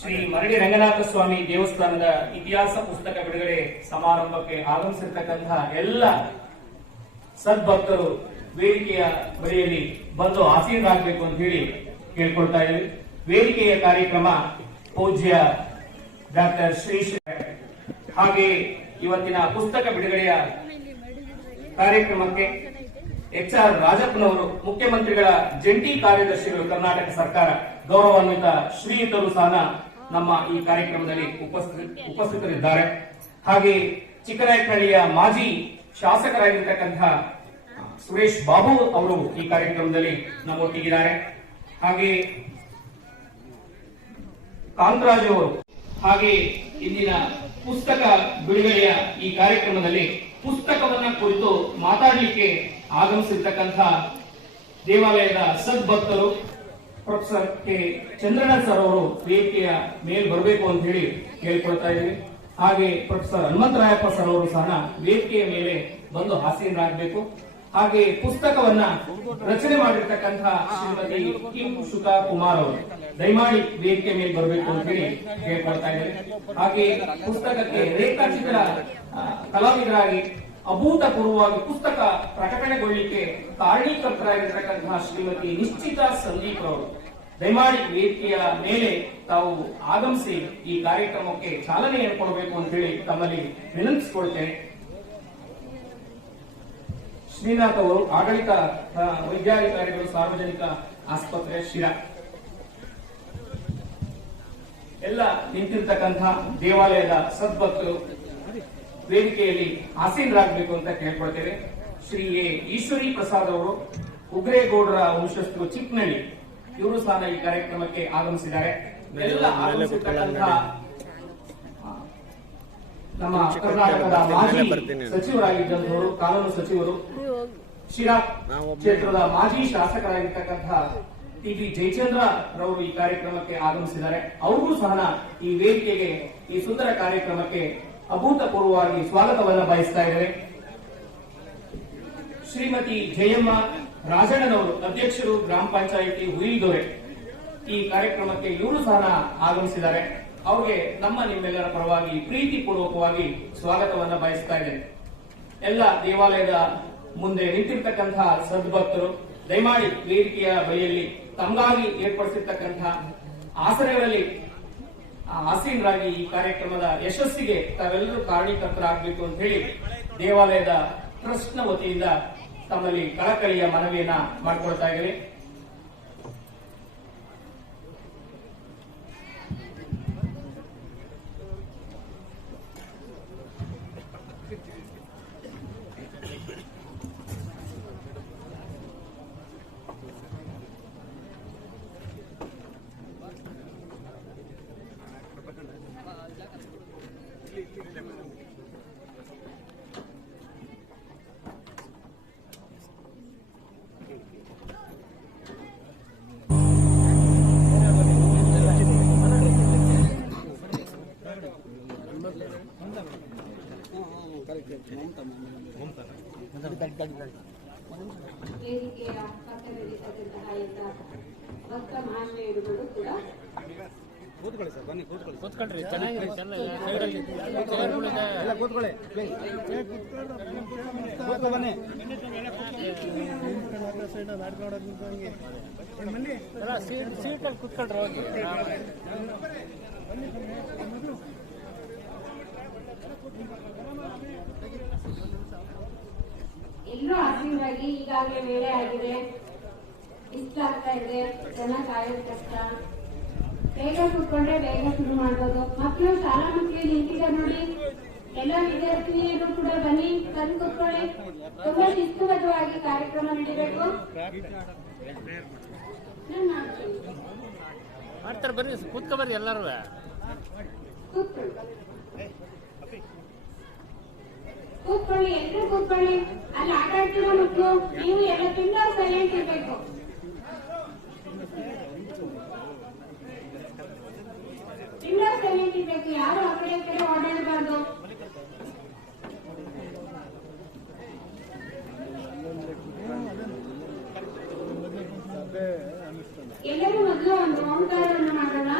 ಶ್ರೀ ಮರಡಿ ರಂಗನಾಥ ಸ್ವಾಮಿ ದೇವಸ್ಥಾನದ ಇತಿಹಾಸ ಪುಸ್ತಕ ಬಿಡುಗಡೆ ಸಮಾರಂಭಕ್ಕೆ ಆಗಮಿಸಿರ್ತಕ್ಕಂತಹ ಎಲ್ಲ ಸದ್ಭಕ್ತರು ವೇದಿಕೆಯ ಬಳಿಯಲ್ಲಿ ಬಂದು ಆಸೀನರಾಗಬೇಕು ಅಂತ ಹೇಳಿ ಕೇಳ್ಕೊಳ್ತಾ ಇದ್ದೀವಿ. ವೇದಿಕೆಯ ಕಾರ್ಯಕ್ರಮ ಪೂಜ್ಯ ಡಾಕ್ಟರ್ ಶ್ರೀ ಹಾಗೆ ಇವತ್ತಿನ ಪುಸ್ತಕ ಬಿಡುಗಡೆಯ ಕಾರ್ಯಕ್ರಮಕ್ಕೆ HR ರಾಜಪ್ಪನವರು ಮುಖ್ಯಮಂತ್ರಿಗಳ ಜಂಟಿ ಕಾರ್ಯದರ್ಶಿಗಳು ಕರ್ನಾಟಕ ಸರ್ಕಾರ ಗೌರವಾನ್ವಿತ ಶ್ರೀಯುತರು ಸಹ ನಮ್ಮ ಈ ಕಾರ್ಯಕ್ರಮದಲ್ಲಿ ಉಪಸ್ಥಿತರಿದ್ದಾರೆ. ಹಾಗೆ ಚಿಕ್ಕನಾಯಕನಹಳ್ಳಿಯ ಮಾಜಿ ಶಾಸಕರಾಗಿರ್ತಕ್ಕಂತಹ ಸುರೇಶ್ ಬಾಬು ಅವರು ಈ ಕಾರ್ಯಕ್ರಮದಲ್ಲಿ ನಮ್ಮೊಟ್ಟಿಗಿದ್ದಾರೆ. ಹಾಗೆ ಕಾಂತರಾಜ್ ಅವರು ಹಾಗೆ ಇಂದಿನ ಪುಸ್ತಕ ಬಿಡುಗಡೆಯ ಈ ಕಾರ್ಯಕ್ರಮದಲ್ಲಿ ಪುಸ್ತಕವನ್ನ ಕುರಿತು ಮಾತಾಡಲಿಕ್ಕೆ ಆಗಮಿಸಿರ್ತಕ್ಕಂಥ ದೇವಾಲಯದ ಸದ್ಭಕ್ತರು ಪ್ರೊಫೆಸರ್ ಕೆ ಚಂದ್ರಣ್ಣ ಸರ್ ಅವರು ವೇದಿಕೆಯ ಮೇಲೆ ಬರಬೇಕು ಅಂತ ಹೇಳಿ ಕೇಳಿಕೊಳ್ತಾ ಇದ್ದೀವಿ. ಹಾಗೆ ಪ್ರೊಫೆಸರ್ ಹನುಮಂತರಾಯಪ್ಪ ಸರ್ ಅವರು ಸಹ ವೇದಿಕೆಯ ಮೇಲೆ ಬಂದು ಆಸೀನರಾಗಬೇಕು. ಹಾಗೆ ಪುಸ್ತಕವನ್ನ ರಚನೆ ಮಾಡಿರ್ತಕ್ಕಂತಹ ಶ್ರೀಮತಿ ಕಿಂ ಶುಕಾ ಕುಮಾರ್ ಅವರು ದಯಮಾಡಿ ವೇದಿಕೆ ಮೇಲೆ ಬರಬೇಕು ಅಂತ ಹೇಳಿ ಕೇಳ್ಕೊಳ್ತಾ ಇದ್ದಾರೆ. ಹಾಗೆ ಪುಸ್ತಕಕ್ಕೆ ರೇಖಾಚಿತ್ರ ಕಲಾವಿದರಾಗಿ ಅಭೂತಪೂರ್ವವಾಗಿ ಪುಸ್ತಕ ಪ್ರಕಟಣೆಗೊಳ್ಳಿಕ್ಕೆ ಕಾರಣೀಕರ್ತರಾಗಿರ್ತಕ್ಕಂತಹ ಶ್ರೀಮತಿ ನಿಶ್ಚಿತಾ ಸಂದೀಪ್ ಅವರು ದಯಮಾಡಿ ವೇದಿಕೆಯ ಮೇಲೆ ತಾವು ಆಗಮಿಸಿ ಈ ಕಾರ್ಯಕ್ರಮಕ್ಕೆ ಚಾಲನೆಯನ್ನು ಕೊಡಬೇಕು ಅಂತ ಹೇಳಿ ತಮ್ಮಲ್ಲಿ ವಿನಂತಿಸಿಕೊಳ್ತೇನೆ. ಶ್ರೀನಾಥ್ ಅವರು ಆಡಳಿತ ವೈದ್ಯಾಧಿಕಾರಿಗಳು ಸಾರ್ವಜನಿಕ ಆಸ್ಪತ್ರೆ ಶಿರಾ ಎಲ್ಲ ನಿಂತಿರ್ತಕ್ಕಂತಹ ದೇವಾಲಯದ ಸದ್ಭಕ್ತರು ವೇದಿಕೆಯಲ್ಲಿ ಆಸೀನರಾಗಬೇಕು ಅಂತ ಕೇಳ್ಕೊಳ್ತೇವೆ. ಶ್ರೀ ಎ ಈಶ್ವರಿ ಪ್ರಸಾದ್ ಅವರು ಉಗ್ರೇಗೌಡರ ವಂಶಸ್ಥರು ಚಿಕ್ಕನಳ್ಳಿ ಇವರು ಸಹ ಈ ಕಾರ್ಯಕ್ರಮಕ್ಕೆ ಆಗಮಿಸಿದ್ದಾರೆ. ಎಲ್ಲ ಆಗಮಿಸಿರ್ತಕ್ಕಂತಹ ನಮ್ಮ ಕರ್ನಾಟಕದ ಮಾಜಿ ಸಚಿವರಾಗಿದ್ದಂತವರು ಕಾನೂನು ಸಚಿವರು ಶಿರಾ ಕ್ಷೇತ್ರದ ಮಾಜಿ ಶಾಸಕರಾಗಿರ್ತಕ್ಕಂತಹ ಟಿ.ಬಿ. ಜಯಚಂದ್ರ ರವರು ಈ ಕಾರ್ಯಕ್ರಮಕ್ಕೆ ಆಗಮಿಸಿದ್ದಾರೆ. ಅವರಿಗೂ ಸಹ ಈ ವೇದಿಕೆಗೆ ಈ ಸುಂದರ ಕಾರ್ಯಕ್ರಮಕ್ಕೆ ಅಭೂತಪೂರ್ವವಾಗಿ ಸ್ವಾಗತವನ್ನು ಬಯಸ್ತಾ ಇದ್ದಾರೆ. ಶ್ರೀಮತಿ ಜಯಮ್ಮ ರಾಜಣ್ಣನವರು ಅಧ್ಯಕ್ಷರು ಗ್ರಾಮ ಪಂಚಾಯಿತಿ ಹುಯಿದೊರೆ ಈ ಕಾರ್ಯಕ್ರಮಕ್ಕೆ ಇವರು ಸಹ ಆಗಮಿಸಿದ್ದಾರೆ. ಅವರಿಗೆ ನಮ್ಮ ನಿಮ್ಮೆಲ್ಲರ ಪರವಾಗಿ ಪ್ರೀತಿ ಪೂರ್ವಕವಾಗಿ ಸ್ವಾಗತವನ್ನು ಬಯಸ್ತಾ ಇದ್ದೇನೆ. ಎಲ್ಲ ದೇವಾಲಯದ ಮುಂದೆ ನಿಂತಿರ್ತಕ್ಕಂತಹ ಸದ್ಭಕ್ತರು ದಯಮಾಡಿ ವೇದಿಕೆಯ ಬಳಿಯಲ್ಲಿ ತಮಗಾಗಿ ಏರ್ಪಡಿಸಿರ್ತಕ್ಕಂತಹ ಆಸನಗಳಲ್ಲಿ ಆಸೀನರಾಗಿ ಈ ಕಾರ್ಯಕ್ರಮದ ಯಶಸ್ಸಿಗೆ ತಾವೆಲ್ಲರೂ ಕಾರಣೀಕರ್ತರಾಗಬೇಕು ಅಂತ ಹೇಳಿ ದೇವಾಲಯದ ಟ್ರಸ್ಟ್ನ ವತಿಯಿಂದ ತಮ್ಮಲ್ಲಿ ಕಳಕಳಿಯ ಮನವಿಯನ್ನ ಮಾಡಿಕೊಳ್ತಾ ಇದ್ದೇವೆ. ವೇದಿಕೆಯ ಪಕ್ಕದಲ್ಲಿರ್ತಕ್ಕಂತಹ ಎಲ್ಲ ಭಕ್ತ ಮಹಾಶಯರುಗಳು ಕೂಡ ಕೂತ್ಕೊಳ್ಳಿ ಸರ್, ಬನ್ನಿ ಕೂತ್ಕೊಳ್ಳಿ, ಚೆನ್ನಾಗಿ ಸೀಟಲ್ಲಿ ಕೂತ್ಕೊಳ್ರಿ ಹೋಗಿ. ಎಲ್ಲರೂ ಆಸೀನರಾಗಿ ಈಗಾಗಲೇ ವೇಳೆ ಆಗಿದೆ, ಇಷ್ಟ ಆಗ್ತಾ ಇದೆ, ಜನ ಕಾಯೋದು ಕಷ್ಟ. ಬೇಗ ಕೂತ್ಕೊಂಡ್ರೆ ಬೇಗ ಶುರು ಮಾಡ್ಬೋದು. ಮಕ್ಕಳು ಶಾಲಾ ಮಕ್ಕಳು ನಿಂತಿದ್ದಾರೆ ನೋಡಿ, ಎಲ್ಲ ವಿದ್ಯಾರ್ಥಿನಿಯರು ಕೂಡ ಬನ್ನಿ, ತಂದು ಕೂತ್ಕೊಳ್ಳಿ. ತುಂಬಾ ಶಿಸ್ತುಬದ್ಧವಾಗಿ ಕಾರ್ಯಕ್ರಮ ನಡೀಬೇಕು. ಮಾಡ್ತಾರೆ, ಬರ್ರಿ ಕೂತ್ಕೊಬರ್ರಿ ಎಲ್ಲರೂ. ಕೂತ್ಕೊಳ್ಳಿ, ಎಲ್ಲರೂ ಕೂತ್ಕೊಳ್ಳಿ. ಅಲ್ಲಿ ಆಟ ಆಡ್ತಿರೋ ಮಕ್ಕಳು ನೀವು ಎಲ್ಲ ತುಂಬಾ ಸೈಲೆಂಟ್ ಇರ್ಬೇಕು. ತುಂಬಾ ಸೈಲೆಂಟ್ ಇರ್ಬೇಕು, ಯಾರು ಆ ಕಡೆ ಓಡಾಡಬಾರ್ದು. ಎಲ್ಲರೂ ಮೊದಲು ಒಂದು ಓಂಕಾರವನ್ನು ಮಾಡೋಣ.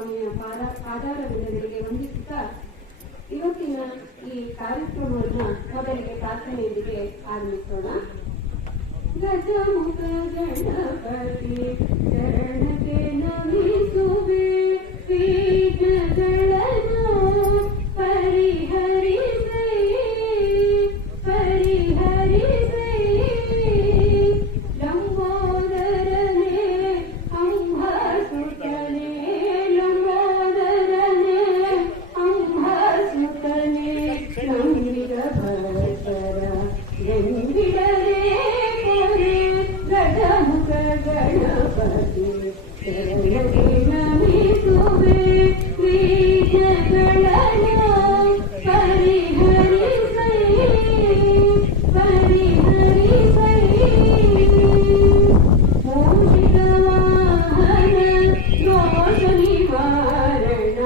ಸ್ವಾಮಿಯ ಪಾದಾರವಿಂದಗಳಿಗೆ ವಂದಿಸುತ್ತಾ ಇವತ್ತಿನ ಈ ಕಾರ್ಯಕ್ರಮವನ್ನು ಮೊದಲಿಗೆ ಪ್ರಾರ್ಥನೆಯೊಂದಿಗೆ ಆರಂಭಿಸೋಣ. ಗಜಮುಖ ಗಣಪತಿ ಶರಣಕ್ಕೆ ನಮಿಸುವೆ, ವಿಘ್ನಗಳನ್ನು ಪರಿಹರಿಸೇ ಲಂಬೋದರನೇ ಅಂಬಾಸುತನೇ, ಲಂಬೋದರನೇ ಅಂಬಾಸುತನೇ, ನಂಬಿದ ಭಕ್ತರ ಎಂದಿಡಲೇ ಕೊರೆ ಗಜಮುಖ ಗಣಪತಿ ಶರಣಕ್ಕೆ ನಮಿಸುವೆ, ವಿಘ್ನಗಳನ್ನು ಪರಿಹರಿಸೇ ಮೂಷಿಕ ವಾಹನ ದೋಷ ನಿವಾರಣ,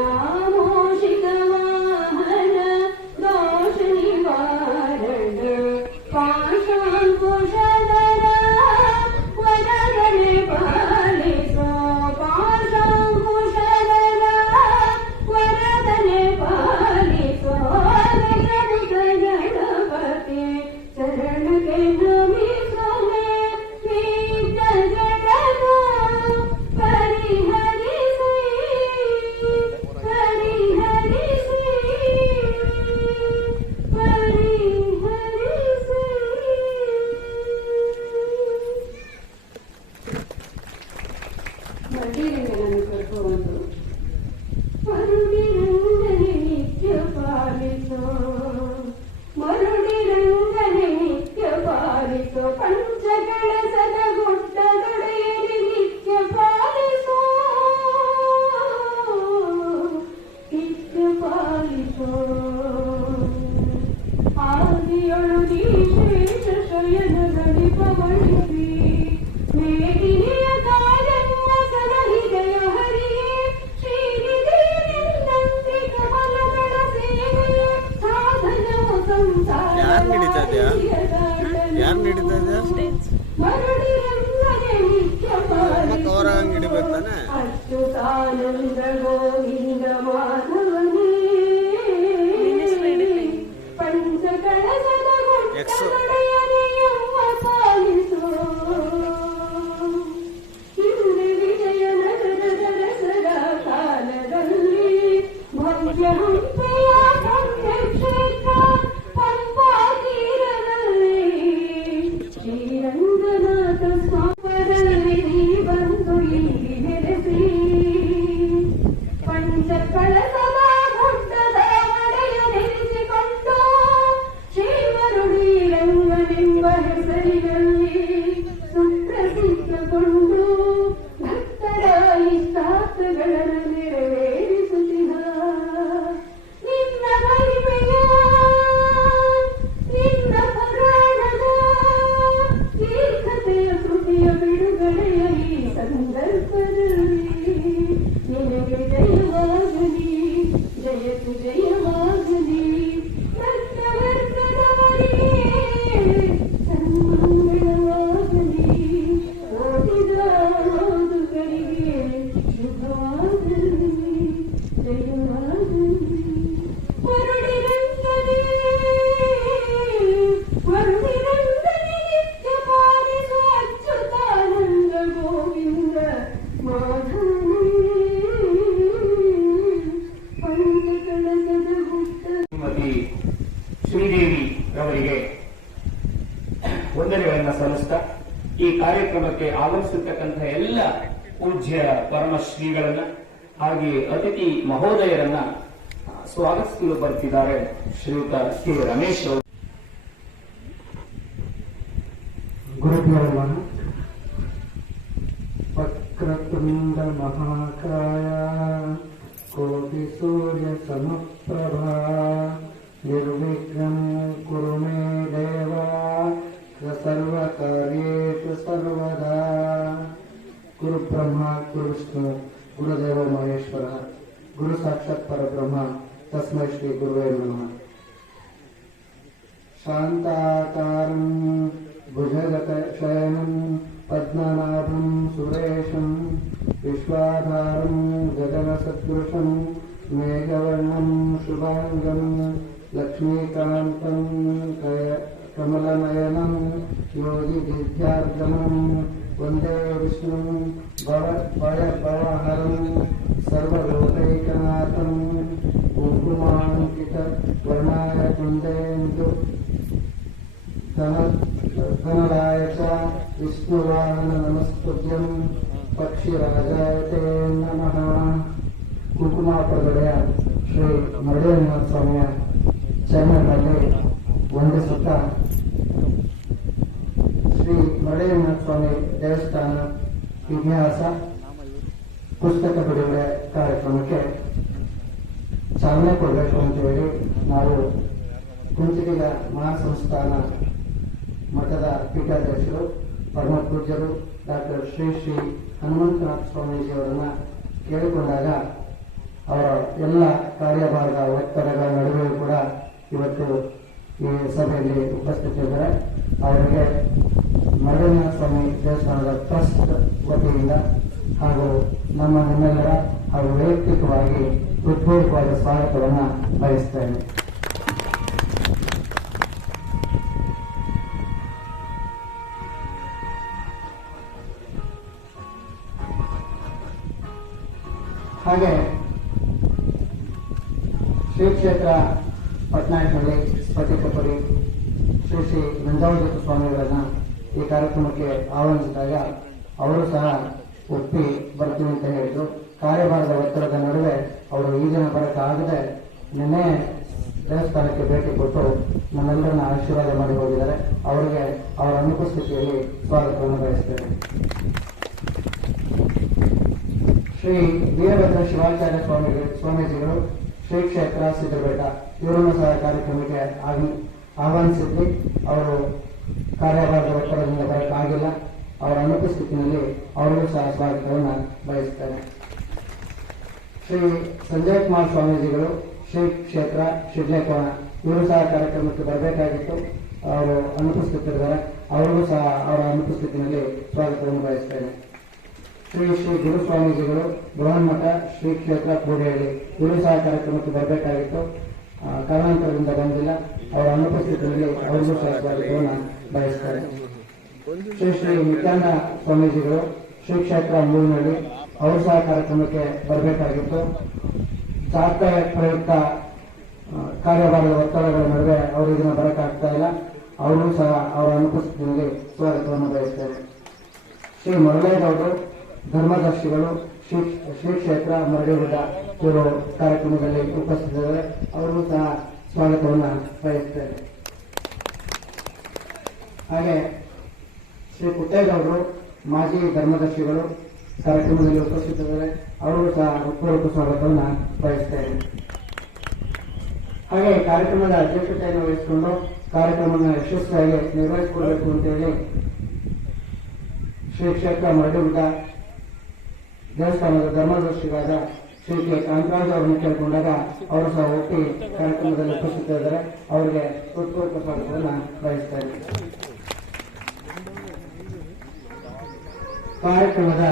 ಮೂಷಿಕ ವಾಹನ ದೋಷ ನಿವಾರಣ, ಪಾಶಾಂಕುಶಧರ ವರದನೆ ಪಾಲಿಸೋ, ಪಾಶಾಂಕುಶಧರ ವರದನೆ ಪಾಲಿಸೋ, ಗಣಪತಿ ಶರಣಕ್ಕೆ ನಮಿಸುವೆ, ವಿಘ್ನಗಳನ್ನು ಪರಿಹರಿಸೇ ಮರುಡಿರಂಗನನ್ನು ಕರ್ಕೊಂಡು ಮರುಡಿರಂಗನೆ ನಿತ್ಯ ಪಾಲಿಸೋ, ಮರುಡಿರಂಗನೆ ನಿತ್ಯ ಪಾಲಿಸೋ, ಪಂಚಕಳಸದ ಗುಡ್ಡದೊಡೆಯನೆ ನಿತ್ಯ ಪಾಲಿಸೋ, ನಿತ್ಯ ಪಾಲಿಸೋ, ಆದಿಯೊಳು ನೀಶೇಷ ಶಯನ ಗಣಿಪವಳಿಸಿ, ಮೇದಿನಿಯ ಕಾಯಮ್ಮ ಸದಹಿದಯ ಹರಿಯೇ, ಶ್ರೀನಿಧಿಯನೆಂದಂತೆ ಕಮಲಗಳ ಸೇವೆಯೇ, ಸಾಧನವು ಸಂಸಾರ ಯಾರು ನಡೀತಾ ಇದೆಯಾ? ಮರುಡಿರಂಗನೆ ನಿತ್ಯ ಪಾಲಿಸೋ, ಹಿಡಿಬೇಕು ತಾನೆ. ಅಚ್ಯುತಾನಂದ ಗೋವಿಂದ ಮಾಧವನೇ, ಪಂಚಕಳಸದ ಗುಡ್ಡದೊಡೆಯನೆಯಮ್ಮ ಪಾಲಿಸೋ, ಹಿಂದೆ ವಿಜಯನಗರದ ದಸರ ಕಾಲದಲ್ಲಿ ಭವ್ಯ ಹಂಪೆಯ ಪುಣ್ಯಕ್ಷೇತ್ರ ಪಂಪಾ ತೀರದಲ್ಲಿ ಶ್ರೀರಂಗನಾಥ ಸ್ವಾಮರಲ್ಲಿ ನೀ ಬಂದು ಇಲ್ಲಿ ನೆಲೆಸಿ, ಪಂಚಕಳಸದ ಗುಡ್ಡದ ಒಡೆಯ ನೆಲೆಸಿಕೊಂಡು, ಶ್ರೀಮರುಡಿರಂಗನೆಂಬ ಹೆಸರಿನಲ್ಲಿ ಸುಪ್ರಸಿದ್ಧಗೊಂಡು ಭಕ್ತರ ಇಷ್ಟಾರ್ಥಗಳನ್ನು ನೆರವೇರಿಸುತ್ತಿಹ ನಿನ್ನ ಮಹಿಮೆಯ, ನಿನ್ನ ಪುರಾಣದ ದೀರ್ಘತೆಯ ಕೃತಿಯ ಬಿಡುಗಡೆಯ ಈ ಸಂದರ್ಭದಲ್ಲಿ ನಿನಗೆ ಜಯವಾಗಲಿ, ಜಯತು ಜಯವಾಗಲಿ, ಭಕ್ತವರ್ಗದವರಿಗೆ ಸನ್ಮಂಗಳವಾಗಲಿ, ಓದಿದ ಓದುಗರಿಗೆ ಶುಭವಾಗಲಿ, ಜಯವಾಗಲಿ. ಮರುಡಿರಂಗನೆ ಮರುಡಿರಂಗನೆ ನಿತ್ಯ ಪಾಲಿಸೋ, ಅಚ್ಯುತಾನಂದ ಗೋವಿಂದ ಮಾಧವನೇ, ಪಂಚಕಳಸದ ಗುಡ್ಡ ಶ್ರೀಮತಿ ಶ್ರೀದೇವಿ ರವರಿಗೆ ವಂದನೆಗಳನ್ನು ಸಲ್ಲಿಸ್ತಾ ಈ ಕಾರ್ಯಕ್ರಮಕ್ಕೆ ಆಗಮಿಸಿರ್ತಕ್ಕಂಥ ಎಲ್ಲ ಪೂಜ್ಯ ಪರಮಶ್ರೀಗಳನ್ನ ಹಾಗೆ ಅತಿಥಿ ಮಹೋದಯರನ್ನ ಸ್ವಾಗತಿಸಲು ಬರ್ತಿದ್ದಾರೆ ಶ್ರೀಯುತ ಕೆ ರಮೇಶ್ ಅವರು. ಗುರುಭ್ಯೋ ನಮಃ. ವಕ್ರತುಂಡ ಮಹಾಕಾಯ ಕೋಟಿ ಸೂರ್ಯ ಸಮಪ್ರಭಾ ನಿರ್ವಿಘ್ನಂ ಕುರು ಮೇ ದೇವ ಸರ್ವಕಾರ್ಯೇಷು ಸರ್ವದಾ. ಗುರು ಬ್ರಹ್ಮ ಗುರು ವಿಷ್ಣು ಗುರುದೇವ ಮಹೇಶ್ವರ ಗುರು ಸಾಕ್ಷಾತ್ ಪರಬ್ರಹ್ಮ ತಸ್ಮೈ ಶ್ರೀ ಗುರುವೇ ನಮಃ. ಶಾಂತಾಕಾರಂ ಭುಜಗಶಯನಂ ಪದ್ಮನಾಭಂ ಸುರೇಶಂ विश्वाधारं गगनसदृशं मेघवर्णं शुभांगं लक्ष्मीकान्तं कमलनयनं योगिविद्यार्गमं वन्दे विष्णुं भवभयभवहरं सर्वलोकैकनाथं कुङ्कुमाङ्कितवर्णाय कुन्देन्दु धनराय च विष्णुवाहन नमस्तुभ्यं पक्षिराजाय ते नमः. ಕುಂಕುಮಾಪುರಗಡೆಯ ಶ್ರೀ ಮರಳೇನಾಥ ಸ್ವಾಮಿಯ ಚಾನಲ್ನಲ್ಲಿ ವಂದಿಸುತ್ತ ಶ್ರೀ ಮರಳೇನಾಥ ಸ್ವಾಮಿ ದೇವಸ್ಥಾನ ಇತಿಹಾಸ ಪುಸ್ತಕ ಬಿಡುಗಡೆ ಕಾರ್ಯಕ್ರಮಕ್ಕೆ ಚಾಲನೆ ಕೊಡಬೇಕು ಅಂತ ಹೇಳಿ ನಾವು ಕುಂಚಿಟಿಗ ಮಹಾಸಂಸ್ಥಾನ ಮಠದ ಪೀಠಾಧ್ಯಕ್ಷರು ಪರಮ ಪೂಜ್ಯರು ಡಾಕ್ಟರ್ ಶ್ರೀ ಶ್ರೀ ಹನುಮಂತನಾಥ ಸ್ವಾಮೀಜಿಯವರನ್ನ ಕೇಳಿಕೊಂಡಾಗ ಅವರ ಎಲ್ಲ ಕಾರ್ಯಭಾರದ ಒತ್ತಡಗಳ ನಡುವೆಯೂ ಕೂಡ ಇವತ್ತು ಈ ಸಭೆಯಲ್ಲಿ ಉಪಸ್ಥಿತರಿದ್ದಾರೆ. ಅವರಿಗೆ ಮರಳೇನಾಥ ಸ್ವಾಮಿ ದೇವಸ್ಥಾನದ ಟ್ರಸ್ಟ್ ವತಿಯಿಂದ ಹಾಗೂ ನಮ್ಮೆಲ್ಲರ ಹಾಗೂ ವೈಯಕ್ತಿಕವಾಗಿ ಹೃತ್ಪೂರ್ವಕವಾದ ಸ್ವಾಗತವನ್ನು ಬಯಸ್ತೇನೆ. ಹಾಗೆ ಶ್ರೀ ಕ್ಷೇತ್ರ ಪಟ್ನಾಯಕನಹಳ್ಳಿ ಸ್ಫಟಿಕಪುರಿ ಶ್ರೀ ಶ್ರೀ ನಂಜಾವಧೂತ ಸ್ವಾಮಿಗಳನ್ನ ಈ ಕಾರ್ಯಕ್ರಮಕ್ಕೆ ಆಹ್ವಾನಿಸಿದಾಗ ಅವರು ಸಹ ಒಪ್ಪಿ ಬರ್ತೀವಿ ಅಂತ ಹೇಳಿದ್ರು. ಕಾರ್ಯಭಾರದ ಒತ್ತಡದ ನಡುವೆ ಅವರು ಈ ದಿನ ಬರೋಕ್ಕಾಗದೆ ನಿನ್ನೆ ದೇವಸ್ಥಾನಕ್ಕೆ ಭೇಟಿ ಕೊಟ್ಟು ನಮ್ಮೆಲ್ಲರನ್ನ ಆಶೀರ್ವಾದ ಮಾಡಿ ಹೋಗಿದ್ದಾರೆ. ಅವರಿಗೆ ಅವರ ಅನುಪಸ್ಥಿತಿಯಲ್ಲಿ ಸ್ವಾಗತವನ್ನು ಬಯಸ್ತೇನೆ. ಶ್ರೀ ವೀರಭದ್ರ ಶಿವಾಚಾರ್ಯ ಸ್ವಾಮೀಜಿಗಳು ಶ್ರೀ ಕ್ಷೇತ್ರ ಸಿದ್ದಬೇಟ ಇವರನ್ನು ಸಹ ಕಾರ್ಯಕ್ರಮಕ್ಕೆ ಆಹ್ವಾನಿಸಿದ್ವಿ. ಅವರು ಕಾರ್ಯಭಾರದ ಒತ್ತಡದಿಂದ ಬರೋಕ್ಕಾಗಿಲ್ಲ. ಅವರ ಅನುಪಸ್ಥಿತಿಯಲ್ಲಿ ಅವರಿಗೂ ಸಹ ಸ್ವಾಗತವನ್ನು ಬಯಸುತ್ತೇನೆ. ಶ್ರೀ ಸಂಜಯ್ ಕುಮಾರ್ ಸ್ವಾಮೀಜಿಗಳು ಶ್ರೀ ಕ್ಷೇತ್ರ ಶಿಡ್ಲೇಕೋಣ ಇವರು ಸಹ ಕಾರ್ಯಕ್ರಮಕ್ಕೆ ಬರಬೇಕಾಗಿತ್ತು. ಅವರು ಅನುಪಸ್ಥಿತರಿದ್ದಾರೆ. ಅವರಿಗೂ ಸಹ ಅವರ ಅನುಪಸ್ಥಿತಿಯಲ್ಲಿ ಸ್ವಾಗತವನ್ನು ಬಯಸುತ್ತೇನೆ. ಶ್ರೀ ಶ್ರೀ ಗುರುಸ್ವಾಮೀಜಿಗಳು ಬೃಹನ್ಮಠ ಶ್ರೀ ಕ್ಷೇತ್ರ ಕೂಡಿಹಳ್ಳಿ ಇವರು ಸಹ ಕಾರ್ಯಕ್ರಮಕ್ಕೆ ಬರಬೇಕಾಗಿತ್ತು. ಕಾರಣಾಂತರದಿಂದ ಬಂದಿಲ್ಲ. ಅವರ ಅನುಪಸ್ಥಿತಿಯಲ್ಲಿ ಅವರಿಗೂ ಸಹ ಸ್ವಾಗತವನ್ನು ಬಯಸುತ್ತಾರೆ. ಶ್ರೀ ಶ್ರೀ ನಿತ್ಯಾನಂದ ಸ್ವಾಮೀಜಿಗಳು ಶ್ರೀ ಕ್ಷೇತ್ರ ಮೂರಿನಹಳ್ಳಿ ಅವರು ಸಹ ಕಾರ್ಯಕ್ರಮಕ್ಕೆ ಬರಬೇಕಾಗಿತ್ತು. ಜಾತ್ರೆ ಪ್ರಯುಕ್ತ ಕಾರ್ಯಭಾರದ ಒತ್ತಡಗಳ ನಡುವೆ ಅವರು ಇದನ್ನ ಬರಕ್ಕಾಗ್ತಾ ಇಲ್ಲ. ಅವರು ಸಹ ಅವರ ಅನುಪಸ್ಥಿತಿಯಲ್ಲಿ ಸ್ವಾಗತವನ್ನು ಬಯಸುತ್ತಾರೆ. ಶ್ರೀ ಮರಳೇಗೌಡರು ಧರ್ಮದರ್ಶಿಗಳು ಶ್ರೀ ಕ್ಷೇತ್ರ ಮರಳಿಗುಡ್ಡ ಇವರು ಕಾರ್ಯಕ್ರಮದಲ್ಲಿ ಉಪಸ್ಥಿತರಿದ್ದಾರೆ. ಅವರಿಗೂ ಸಹ ಸ್ವಾಗತವನ್ನು ಬಯಸುತ್ತೇನೆ. ಹಾಗೆ ಶ್ರೀ ಪುಟ್ಟೇಗೌಡರು ಮಾಜಿ ಧರ್ಮದರ್ಶಿಗಳು ಕಾರ್ಯಕ್ರಮದಲ್ಲಿ ಉಪಸ್ಥಿತರಿದ್ದಾರೆ. ಅವರಿಗೂ ಸಹ ಹೃತ್ಪೂರ್ವಕ ಸ್ವಾಗತವನ್ನು ಬಯಸುತ್ತೇನೆ. ಹಾಗೆ ಕಾರ್ಯಕ್ರಮದ ಅಧ್ಯಕ್ಷತೆಯನ್ನು ವಹಿಸಿಕೊಂಡು ಕಾರ್ಯಕ್ರಮವನ್ನು ಯಶಸ್ವಿಯಾಗಿ ನಿರ್ವಹಿಸಿಕೊಡಬೇಕು ಅಂತೇಳಿ ಶ್ರೀ ಕ್ಷೇತ್ರ ಮರಳಿಗುಡ್ಡ ದೇವಸ್ಥಾನದ ಧರ್ಮದರ್ಶಿಗಳಾದ ಶ್ರೀ ಕೆ ಕಾಂತರಾಜ್ ಅವರನ್ನು ಕೇಳಿಕೊಂಡಾಗ ಅವರು ಸಹ ಒಪ್ಪಿ ಕಾರ್ಯಕ್ರಮದಲ್ಲಿ ಉಪಸ್ಥಿತರಿದ್ದಾರೆ. ಅವರಿಗೆ ಹೃತ್ಪೂರ್ವಕ ಸ್ವಾಗತವನ್ನು ಬಯಸುತ್ತೇನೆ. ಕಾರ್ಯಕ್ರಮದ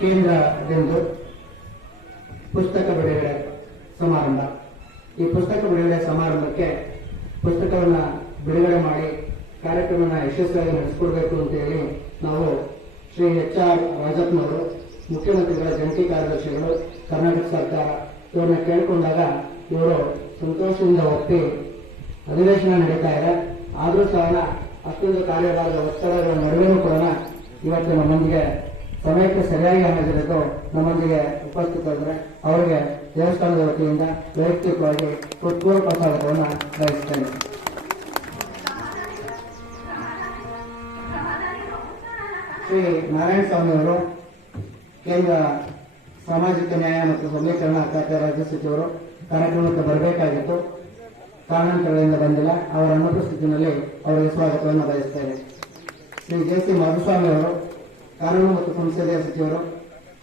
ಕೇಂದ್ರದೆಂದು ಪುಸ್ತಕ ಬಿಡುಗಡೆ ಸಮಾರಂಭ. ಈ ಪುಸ್ತಕ ಬಿಡುಗಡೆ ಸಮಾರಂಭಕ್ಕೆ ಪುಸ್ತಕವನ್ನು ಬಿಡುಗಡೆ ಮಾಡಿ ಕಾರ್ಯಕ್ರಮನ ಯಶಸ್ವಿಯಾಗಿ ನಡೆಸಿಕೊಡ್ಬೇಕು ಅಂತ ಹೇಳಿ ನಾವು ಶ್ರೀ HR ರಾಜಪ್ಪನವರು ಮುಖ್ಯಮಂತ್ರಿಗಳ ಜಂಟಿ ಕಾರ್ಯದರ್ಶಿಗಳು ಕರ್ನಾಟಕ ಸರ್ಕಾರ ಇವರನ್ನ ಕೇಳಿಕೊಂಡಾಗ ಇವರು ಸಂತೋಷದಿಂದ ಒಪ್ಪಿ ಅಧಿವೇಶನ ನಡೀತಾ ಇದೆ. ಆದರೂ ಸಹ ಅಷ್ಟೊಂದು ಕಾರ್ಯಭಾರದ ಒತ್ತಡಗಳ ನಡುವೆನೂ ಕೂಡ ಇವತ್ತು ನಮ್ಮೊಂದಿಗೆ ಸಮಯಕ್ಕೆ ಸರಿಯಾಗಿ ಹಾಜರಿದ್ದು ನಮ್ಮೊಂದಿಗೆ ಉಪಸ್ಥಿತರಿದ್ದಾರೆ. ಅವರಿಗೆ ದೇವಸ್ಥಾನದ ವತಿಯಿಂದ ವೈಯಕ್ತಿಕವಾಗಿ ಹೃತ್ಪೂರ್ವಕ ಸ್ವಾಗತವನ್ನು ಬಯಸುತ್ತೇನೆ. ಶ್ರೀ ನಾರಾಯಣ ಸ್ವಾಮಿ ಅವರು ಕೇಂದ್ರ ಸಾಮಾಜಿಕ ನ್ಯಾಯ ಮತ್ತು ಸಬಲೀಕರಣ ಖಾತೆ ರಾಜ್ಯ ಸಚಿವರು ಕಾರ್ಯಕ್ರಮಕ್ಕೆ ಬರಬೇಕಾಗಿತ್ತು. ಕಾರಣಾಂತರಗಳಿಂದ ಬಂದಿಲ್ಲ. ಅವರ ಅನುಪಸ್ಥಿತಿಯಲ್ಲಿ ಅವರಿಗೆ ಸ್ವಾಗತವನ್ನು ಬಯಸುತ್ತೇನೆ. ಶ್ರೀ JC ಮಾಧುಸ್ವಾಮಿ ಅವರು ಕಾನೂನು ಮತ್ತು ಸಂಸದೀಯ ಸಚಿವರು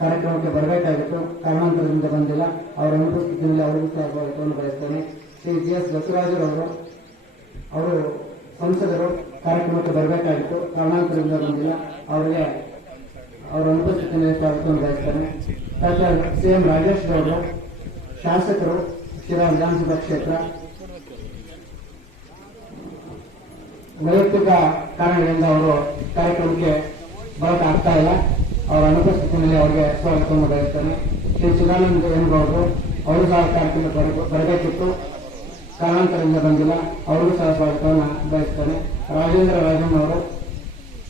ಕಾರ್ಯಕ್ರಮಕ್ಕೆ ಬರಬೇಕಾಗಿತ್ತು. ಕಾರಣಾಂತರದಿಂದ ಬಂದಿಲ್ಲ. ಅವರ ಅನುಪಸ್ಥಿತಿಯಲ್ಲಿ ಅವರಿಗೂ ಸಹ ಸ್ವಾಗತವನ್ನು ಬಯಸುತ್ತೇನೆ. ಶ್ರೀ GS ಬಸವರಾಜರವರು ಅವರು ಸಂಸದರು ಕಾರ್ಯಕ್ರಮಕ್ಕೆ ಬರಬೇಕಾಗಿತ್ತು. ಕಾರಣಾಂತರದಿಂದ ಬಂದಿಲ್ಲ. ಅವರಿಗೆ ಅವರ ಅನುಪಸ್ಥಿತಿಯಲ್ಲಿ ಸ್ವಾಗತವನ್ನು ಬಯಸ್ತೇನೆ. Doctor CM. ರಾಜೇಶ್ ಗೌಡರು, ಶಾಸಕರು, ಶಿರಾ ವಿಧಾನಸಭಾ ಕ್ಷೇತ್ರ, ವೈಯಕ್ತಿಕ ಕಾರಣಗಳಿಂದ ಅವರು ಕಾರ್ಯಕ್ರಮಕ್ಕೆ ಬರೋಕ್ಕಾಗ್ತಾ ಇಲ್ಲ. ಅವರ ಅನುಪಸ್ಥಿತಿಯಲ್ಲಿ ಅವರಿಗೆ ಸ್ವಾಗತವನ್ನು ಬಯಸ್ತೇನೆ. ಶ್ರೀ ಚಿದಾನಂದ ಎನ್ ಗೌಡರು, ಅವರು ಸಹ ಕಾರ್ಯಕ್ರಮಕ್ಕೆ ಬರಬೇಕಿತ್ತು, ಕಾರಣಾಂತರದಿಂದ ಬಂದಿಲ್ಲ, ಅವರಿಗೂ ಸಹ ಸ್ವಾಗತವನ್ನು ಬಯಸ್ತೇನೆ. ರಾಜೇಂದ್ರ ರಾಜನ್ ಅವರು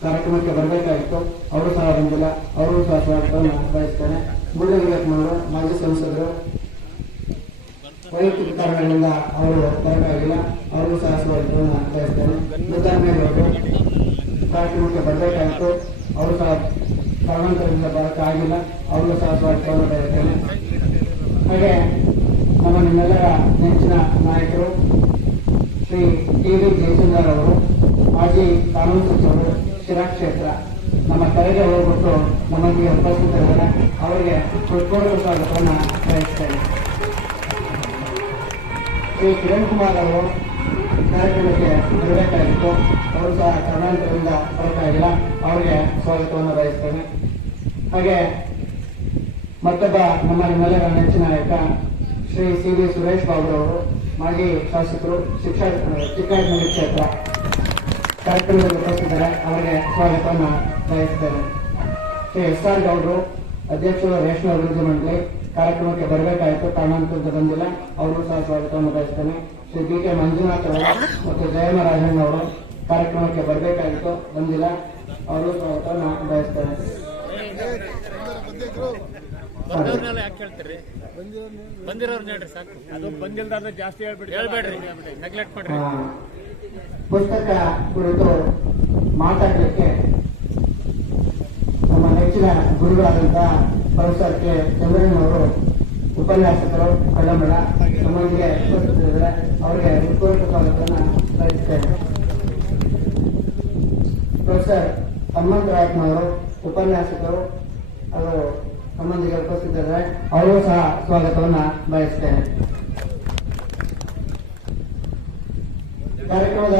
ಕಾರ್ಯಕ್ರಮಕ್ಕೆ ಬರಬೇಕಾಗಿತ್ತು, ಅವರು ಸಹ ಬಂದಿಲ್ಲ, ಅವರಿಗೂ ಸಹ ಸ್ವಾಗತವನ್ನು ಬಯಸ್ತೇನೆ. ಮುಳ್ಳಗಿರತ್ನವರು ಮಾಜಿ ಸಂಸದರು, ವೈಯಕ್ತಿಕ ಕಾರಣಗಳಿಂದ ಅವರು ಬರಬೇಕಾಗಿಲ್ಲ, ಅವರಿಗೂ ಸಹ ಸ್ವಾಗತವನ್ನು ಬಯಸ್ತೇನೆ. ಮುದ್ದಮ್ಮೇಗೌಡರು ಕಾರ್ಯಕ್ರಮಕ್ಕೆ ಬರಬೇಕಾಗಿತ್ತು, ಅವರು ಸಹ ಕಾರಣಾಂತರದಿಂದ ಬರೋಕ್ಕಾಗಿಲ್ಲ, ಅವರಿಗೂ ಸಹ ಸ್ವಾಗತವನ್ನು ಬಯಸ್ತೇನೆ. ಹಾಗೆ ನಮ್ಮ ನಿಮ್ಮೆಲ್ಲರ ನೆಚ್ಚಿನ ನಾಯಕರು ಶ್ರೀ ಟಿ.ವಿ. ಜಯಚಂದ್ರ ಅವರು, ಮಾಜಿ ಕಾನೂನು ಸಚಿವರು, ಶಿರಾ ಕ್ಷೇತ್ರ, ನಮ್ಮ ಕರೆಗೆ ಹೋಗ್ಬಿಟ್ಟು ನಮಗೆ ಉಪಸ್ಥಿತರಿದ್ದಾರೆ, ಅವರಿಗೆ ಹೃತ್ಪೂರ್ವಕ ಸ್ವಾಗತವನ್ನು ಬಯಸ್ತೇನೆ. ಶ್ರೀ ಕಿರಣ್ ಕುಮಾರ್ ಅವರು ಕಾರ್ಯಕ್ರಮಕ್ಕೆ ಬರಬೇಕಾಗಿತ್ತು, ಅವರು ಸಹ ಕಾರಣಾಂತರದಿಂದ ಬರೋಕ್ಕಾಗಿಲ್ಲ, ಅವರಿಗೆ ಸ್ವಾಗತವನ್ನು ಬಯಸ್ತೇನೆ. ಹಾಗೆ ಮತ್ತೊಬ್ಬ ನಮ್ಮ ನಿಮ್ಮೆಲ್ಲರ ನೆಚ್ಚಿನ ನಾಯಕ ಶ್ರೀ ಸಿ.ವಿ. ಸುರೇಶ್ ಬಾಬು ಅವರು, ಮಾಜಿ ಶಾಸಕರು, ಚಿಕ್ಕಮಗಳೂರು ಕ್ಷೇತ್ರ, ಕಾರ್ಯಕ್ರಮದಲ್ಲಿ ಉಪಸ್ಥಿತರೆ, ಅವರಿಗೆ ಸ್ವಾಗತವನ್ನು ಬಯಸ್ತೇನೆ. ಶ್ರೀ ಎಸ್.ಆರ್. ಗೌಡರು, ಅಧ್ಯಕ್ಷರು, ರೇಷ್ಮೆ ಅಭಿವೃದ್ಧಿ ಮಂಡಳಿ, ಕಾರ್ಯಕ್ರಮಕ್ಕೆ ಬರಬೇಕಾಯಿತು, ಕಾರಣಾಂತರದಿಂದ ಬಂದಿಲ್ಲ, ಅವರಿಗೂ ಸಹ ಸ್ವಾಗತವನ್ನು ಬಯಸ್ತೇನೆ. ಶ್ರೀ ಬಿ.ಕೆ. ಮಂಜುನಾಥ್ ಅವರು ಮತ್ತು ಜಯಮ್ಮ ರಾಜಣ್ಣ ಅವರು ಕಾರ್ಯಕ್ರಮಕ್ಕೆ ಬರಬೇಕಾಗಿತ್ತು, ಬಂದಿಲ್ಲ, ಅವರಿಗೂ ಸ್ವಾಗತವನ್ನು ಬಯಸ್ತೇನೆ. ಬಂದವ್ರನ್ನೆಲ್ಲ ಯಾಕೆ ಕೇಳ್ತೀರಿ? ಬಂದಿರೋರ್ನ ಹೇಳ್ರಿ ಸಾಕು. ಅದು ಬಂದಿಲ್ದಾರ್ದ ಜಾಸ್ತಿ ಹೇಳ್ಬೇಡ್ರಿ, ನೆಗ್ಲೆಕ್ಟ್ ಮಾಡ್ರಿ. ಪುಸ್ತಕ ಕುರಿತು ಮಾತಾಡಲಿಕ್ಕೆ ನಮ್ಮ ನೆಚ್ಚಿನ ಗುರುಗಳಾದಂತಹ ಪ್ರೊಫೆಸರ್ ಕೆ. ಚಂದ್ರನ್ ಅವರು, ಉಪನ್ಯಾಸಕರು, ಕಳ್ಳಂಬಳ, ನಮ್ಮೊಂದಿಗೆ ಉಪಸ್ಥಿತರಿದ್ದಾರೆ, ಅವರಿಗೆ ಹೃತ್ಪೂರ್ವಕ ಸ್ವಾಗತವನ್ನು ಬಯಸುತ್ತೇನೆ. ಪ್ರೊಫೆಸರ್ ಹನುಮಂತರಾಯಪ್ಪನವರು, ಉಪನ್ಯಾಸಕರು, ಅವರು ನಮ್ಮೊಂದಿಗೆ ಉಪಸ್ಥಿತರಿದ್ದಾರೆ, ಅವರಿಗೂ ಸಹ ಸ್ವಾಗತವನ್ನು ಬಯಸುತ್ತೇನೆ. ಕಾರ್ಯಕ್ರಮದ